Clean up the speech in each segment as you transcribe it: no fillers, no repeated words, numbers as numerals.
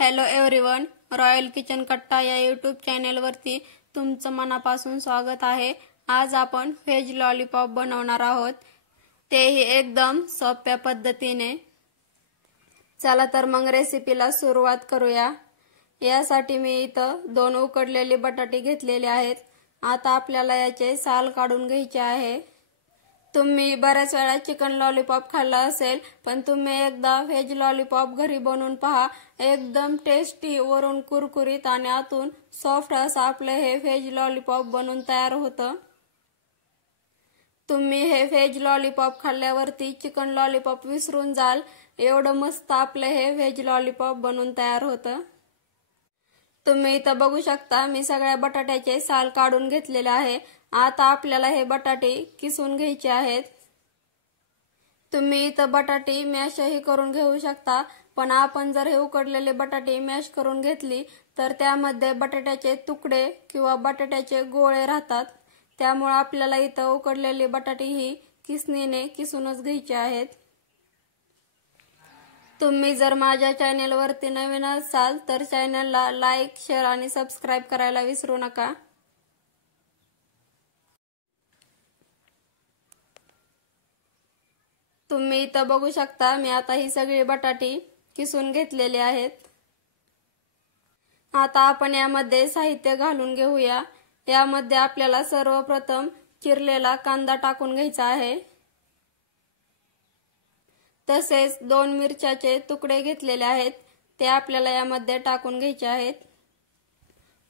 Hello everyone, royal kitchen कट्टा या YouTube चॅनेलवरती तुमचं मनापासून स्वागत आहे। आज आपण व्हेज लॉलीपॉप बनवणार आहोत, तेही एकदम सोप्या पद्धतीने। चला तर मग रेसिपीला सुरुवात करूया। यासाठी मी इथं 2 उकडलेले बटाटे घेतलेले आहेत। आता आपल्याला याचे साल काढून घ्यायचे आहे। तुम्ही बऱ्याच वेळा चिकन लॉलीपॉप खाल्ला असेल, पण तुम्ही एकदा व्हेज लॉलीपॉप घरी बनवून पहा। एकदम टेस्टी, वरून कुरकुरीत आणि आतून सॉफ्ट असं आपलं हे व्हेज लॉलीपॉप बनून तयार होतं। तुम्ही हे व्हेज लॉलीपॉप खाल्ल्यावरती चिकन लॉलीपॉप विसरून जाल, एवढं मस्त आपलं हे व्हेज लॉलीपॉप बनून तयार होतं। तुम्ही इथं बघू शकता, मी सगळ्या बटाट्याचे साल काढून घेतलेले आहे। आता आपल्याला हे बटाटे किसून घ्यायचे आहेत। तुम्ही इथं बटाटे मॅशही करून घेऊ शकता, पण आपण जर हे उकडलेले बटाटे मॅश करून घेतली तर त्यामध्ये बटाट्याचे तुकडे किंवा बटाट्याचे गोळे राहतात। त्यामुळे आपल्याला इथं उकडलेले बटाटे ही किसणीने किसूनच घ्यायचे आहेत। तुम्ही जर माझ्या चॅनेलवरती नवीन असाल तर चॅनेलला लाईक, शेअर आणि सबस्क्राइब करायला विसरू नका। तुम्ही इथं बघू शकता, मी आता ही सगळी बटाटे किसून घेतलेले आहेत। आता आपण यामध्ये साहित्य घालून घेऊया। यामध्ये आपल्याला सर्वप्रथम चिरलेला कांदा टाकून घ्यायचा आहे। तसेच 2 मिरच्याचे तुकडे घेतलेले आहेत, ते आपल्याला यामध्ये टाकून घ्यायचे आहेत।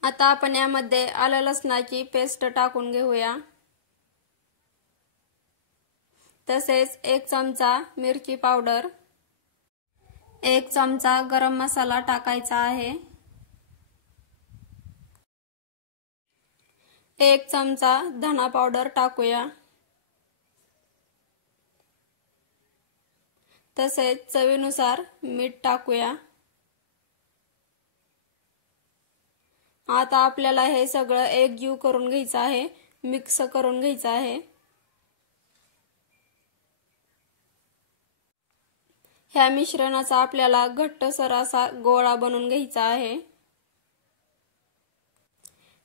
आता आपण यामध्ये आलं लसणाची पेस्ट टाकून घेऊया। तसेच 1 चमचा मिरची पावडर, 1 चमचा गरम मसाला टाकायचा आहे, 1 चमचा धना पावडर टाकूया। तसेच चवीनुसार मीठ टाकूया। आता आपल्याला हे सगळं एकजीव करून घ्यायचं आहे, मिक्स करून घ्यायचं आहे। ह्या मिश्रणाचा आपल्याला घट्टसर असा गोळा बनवून घ्यायचा आहे।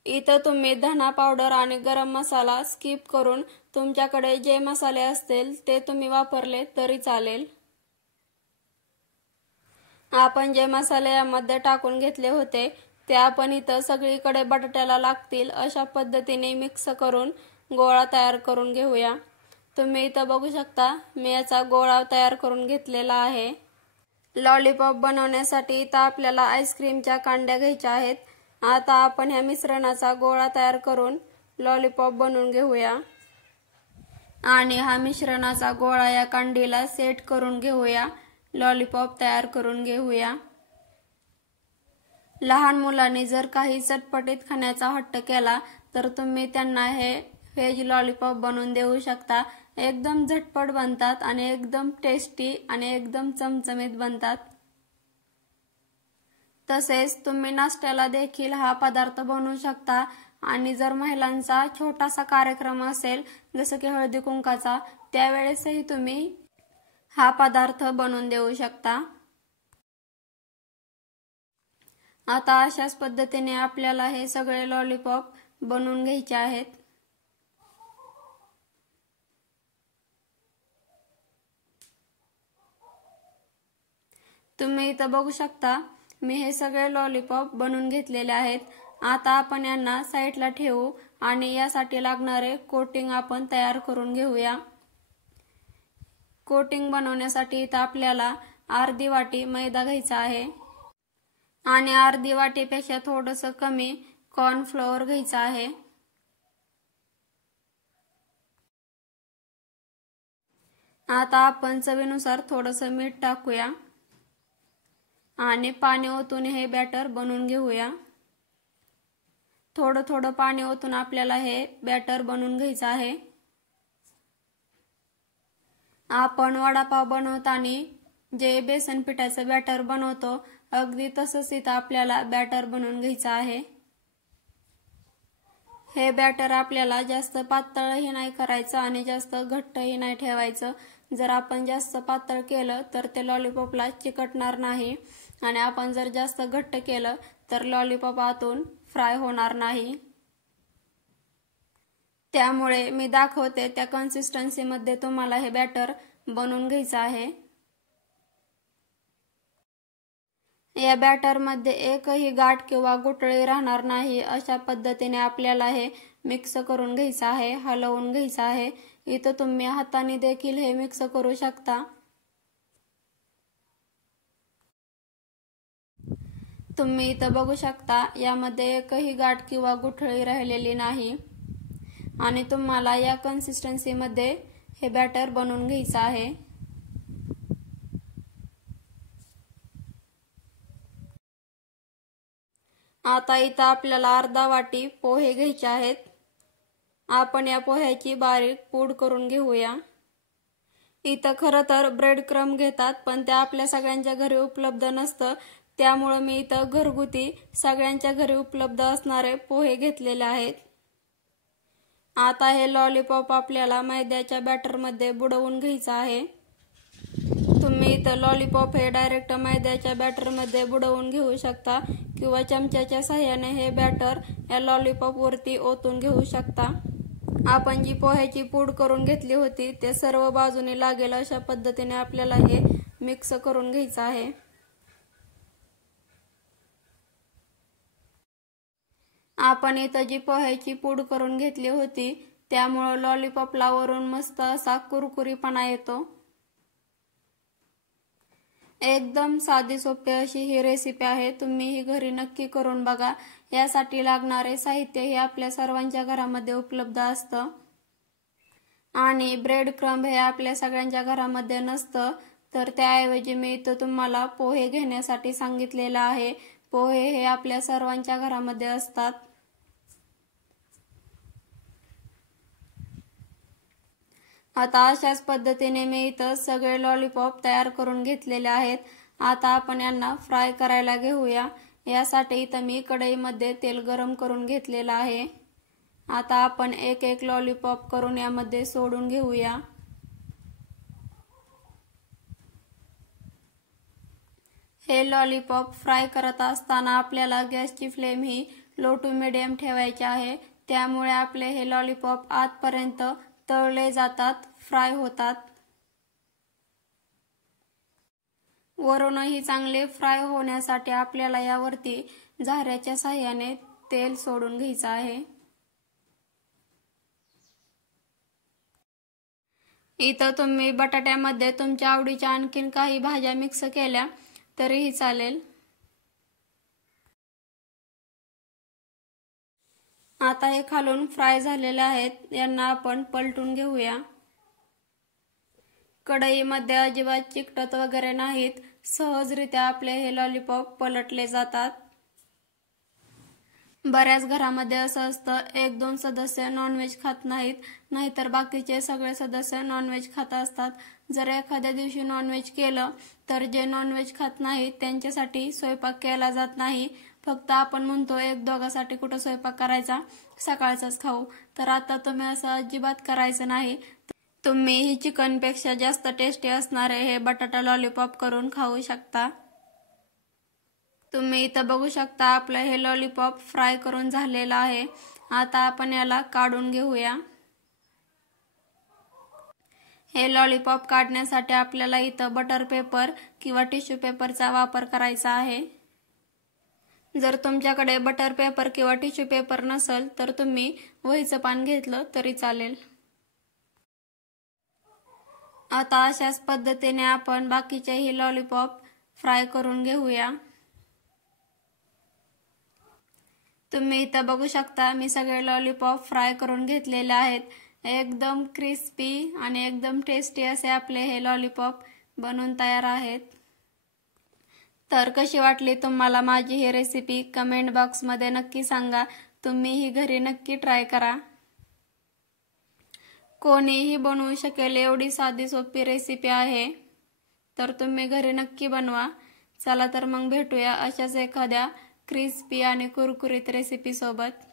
इथं तुम्ही धना पावडर आणि गरम मसाला स्किप करून तुमच्याकडे जे मसाले असतील ते तुम्ही वापरले तरी चालेल। आपण जे मसाले यामध्ये टाकून घेतले होते ते आपण इथं सगळीकडे बटाट्याला लागतील अशा पद्धतीने मिक्स करून गोळा तयार करून घेऊया। तुम्ही इथं बघू शकता, मी याचा गोळा तयार करून घेतलेला आहे। लॉलीपॉप बनवण्यासाठी इथं आपल्याला आईस्क्रीमच्या कांड्या घ्यायच्या आहेत। आता आपण ह्या मिश्रणाचा गोळा तयार करून लॉलीपॉप बनवून घेऊया आणि हा मिश्रणाचा गोळा या कांडीला सेट करून घेऊया। लॉलीपॉप तयार करून घेऊया। लहान मुलांनी जर काही चटपटीत खाण्याचा हट्ट केला तर तुम्ही त्यांना हे व्हेज लॉलीपॉप बनवून देऊ शकता। एकदम झटपट बनतात आणि एकदम टेस्टी आणि एकदम चमचमीत बनतात। तसेच तुम्ही नाश्त्याला देखील हा पदार्थ बनवू शकता आणि जर महिलांचा छोटासा कार्यक्रम असेल, जसं की हळदी कुंकाचा, त्यावेळेसही तुम्ही हा पदार्थ बनवून देऊ शकता। आता अशाच पद्धतीने आपल्याला हे सगळे लॉलीपॉप बनवून घ्यायचे आहेत। तुम्ही इथं बघू शकता, मी हे सगळे लॉलीपॉप बनवून घेतलेले आहेत। आता आपण यांना साईडला ठेवू आणि यासाठी लागणारे कोटिंग आपण तयार करून घेऊया। कोटिंग बनवण्यासाठी इथं आपल्याला अर्धी वाटी मैदा घ्यायचा आहे आणि अर्धी वाटीपेक्षा थोडंसं कमी कॉर्नफ्लोअर घ्यायचं आहे। आता आपण चवीनुसार थोडंसं मीठ टाकूया आणि पाणी ओतून हे बॅटर बनवून घेऊया। थोडं थोडं पाणी ओतून आपल्याला हे बॅटर बनवून घ्यायचं आहे। आपण वडापाव बनवताना जे बेसन पिठाचं बॅटर बनवतो, अगदी तसंच इथं आपल्याला बॅटर बनवून घ्यायचं आहे। हे बॅटर आपल्याला जास्त पातळही नाही करायचं आणि जास्त घट्टही नाही ठेवायचं। जर आपण जास्त पातळ केलं तर ते लॉलीपॉपला चिकटणार नाही आणि आपण जर जास्त घट्ट केलं तर लॉलीपॉप आतून फ्राय होणार नाही। त्यामुळे मी दाखवते त्या कन्सिस्टन्सीमध्ये तुम्हाला हे बॅटर बनवून घ्यायचं आहे। या बॅटरमध्ये एकही गाठ किंवा गुठळी राहणार नाही अशा पद्धतीने आपल्याला हे मिक्स करून घ्यायचं आहे, हलवून घ्यायचं आहे। इथं तुम्ही हाताने देखील हे मिक्स करू शकता। तुम्ही इथं बघू शकता यामध्ये एकही गाठ किंवा गुठळी राहिलेली नाही आणि तुम्हाला या कन्सिस्टन्सीमध्ये हे बॅटर बनवून घ्यायचं आहे। आता इथं आपल्याला अर्धा वाटी पोहे घ्यायचे आहेत। आपण या पोह्याची बारीक पूड करून घेऊया। इथं खरं तर ब्रेड क्रम्ब घेतात पण ते आपल्या सगळ्यांच्या घरी उपलब्ध नसतं, त्यामुळे मी इथं घरगुती सगळ्यांच्या घरी उपलब्ध असणारे पोहे घेतलेले आहेत। आता हे लॉलीपॉप आपल्याला मैद्याच्या बॅटरमध्ये बुडवून घ्यायचं आहे। तुम्ही इथं लॉलीपॉप हे डायरेक्ट मैद्याच्या बॅटरमध्ये बुडवून घेऊ शकता किंवा चमच्याच्या सहाय्याने हे बॅटर या लॉलीपॉप वरती ओतून घेऊ शकता। आपण जी पोह्याची पूड करून घेतली होती ते सर्व बाजूने लागेल अशा पद्धतीने आपल्याला हे मिक्स करून घ्यायचं आहे। आपण इथं जी पोह्याची पूड करून घेतली होती त्यामुळे लॉलीपॉपला वरून मस्त असा कुरकुरीपणा येतो। एकदम साधी सोपी अशी ही रेसिपी आहे, तुम्ही ही घरी नक्की करून बघा। यासाठी लागणारे साहित्य हे आपल्या सर्वांच्या घरामध्ये उपलब्ध असतं आणि ब्रेड क्रम्ब हे आपल्या सगळ्यांच्या घरामध्ये नसतं, तर त्याऐवजी मी इथं तुम्हाला पोहे घेण्यासाठी सांगितलेलं आहे। पोहे हे आपल्या सर्वांच्या घरामध्ये असतात। आता अशाच पद्धतीने मी इथं सगळे लॉलीपॉप तयार करून घेतलेले आहेत। आता आपण यांना फ्राय करायला घेऊया। यासाठी इथं मी कढईमध्ये तेल गरम करून घेतलेलं आहे। आता आपण एक एक लॉलीपॉप करून यामध्ये सोडून घेऊया। हे लॉलीपॉप फ्राय करत असताना आपल्याला गॅसची फ्लेम ही लो टू मीडियम ठेवायची आहे, त्यामुळे आपले हे लॉलीपॉप आतपर्यंत तळले जातात, फ्राय होतात। वरूनही चांगले फ्राय होण्यासाठी आपल्याला यावरती झाऱ्याच्या साहाय्याने तेल सोडून घ्यायचं आहे। इथं तुम्ही बटाट्यामध्ये तुमच्या आवडीच्या आणखीन काही भाज्या मिक्स केल्या तरीही चालेल। आता हे खालून फ्राय झालेले आहेत, यांना आपण पलटून घेऊया। कढईमध्ये अजिबात चिकटत वगैरे नाहीत, सहजरित्या आपले हे लॉलीपॉप पलटले जातात। बऱ्याच घरामध्ये असं असतं, एक दोन सदस्य नॉनव्हेज खात नाहीत, नाहीतर बाकीचे सगळे सदस्य नॉनव्हेज खात असतात। जर एखाद्या दिवशी नॉनव्हेज केलं तर जे नॉनव्हेज खात नाहीत त्यांच्यासाठी स्वयंपाक केला जात नाही, फक्त आपण म्हणतो एक दोघांसाठी कुठं स्वयंपाक करायचा, सकाळचाच खाऊ। तर आता तुम्ही असं अजिबात करायचं नाही। तुम्ही ही चिकनपेक्षा जास्त टेस्टी असणारे हे बटाटा लॉलीपॉप करून खाऊ शकता। तुम्ही इथं बघू शकता आपलं हे लॉलीपॉप फ्राय करून झालेलं आहे। आता आपण याला काढून घेऊया। हे लॉलीपॉप काढण्यासाठी आपल्याला इथं बटर पेपर किंवा टिश्यू पेपरचा वापर करायचा आहे। जर तुमच्याकडे बटर पेपर किंवा टिश्यू पेपर नसेल तर तुम्ही वहीचं पान घेतलं तरी चालेल। आता अशाच पद्धतीने आपण बाकीचेही लॉलीपॉप फ्राय करून घेऊया। तुम्ही इथं बघू शकता मी सगळे लॉलीपॉप फ्राय करून घेतलेले आहेत। एकदम क्रिस्पी आणि एकदम टेस्टी असे आपले हे लॉलीपॉप बनून तयार आहेत। तर कशी वाटली तुम्हाला माझी ही रेसिपी कमेंट बॉक्समध्ये नक्की सांगा। तुम्ही ही घरी नक्की ट्राय करा। कोणीही बनवू शकेल एवढी साधी सोपी रेसिपी आहे, तर तुम्ही घरी नक्की बनवा। चला तर मग भेटूया अशाच एखाद्या क्रिस्पी आणि कुरकुरीत रेसिपी सोबत।